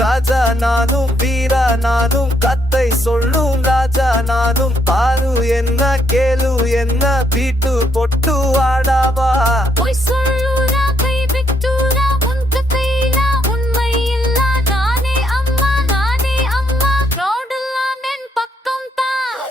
ராஜா நானும் வீரா நானும் கத்தை சொல்லும் ராஜா நானும் பாரு என்ன கேளு என்ன பீட்டு பொட்டு ஆடாவா போய் சொல்லுரா கை விட்டுரா உன் கதையில உண்மை இல்ல நானே அம்மா crowd எல்லாம் என் பக்கம் தான்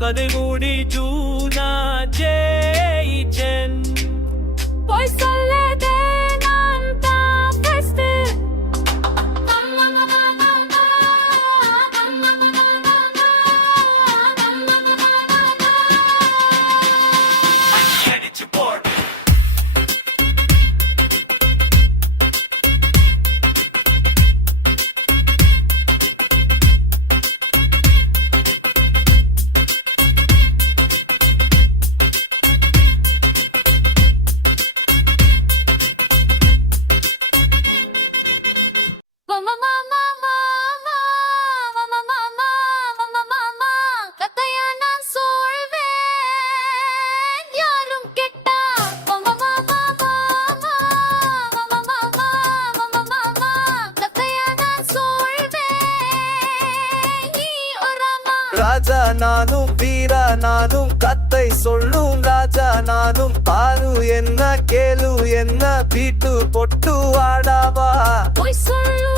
கதை மூடி ஜூனா ஜெயிச்சன் போய் சொல்லதே நான் தான் ஃபர்ஸ்ட் அடிச்சு போடு ராஜா நானும் வீரா நானும் கத்தை சொல்லும் ராஜா நானும் பாரு என்ன கேளு என்ன பீட்டு பொட்டு ஆடாவா போய் சொல்லு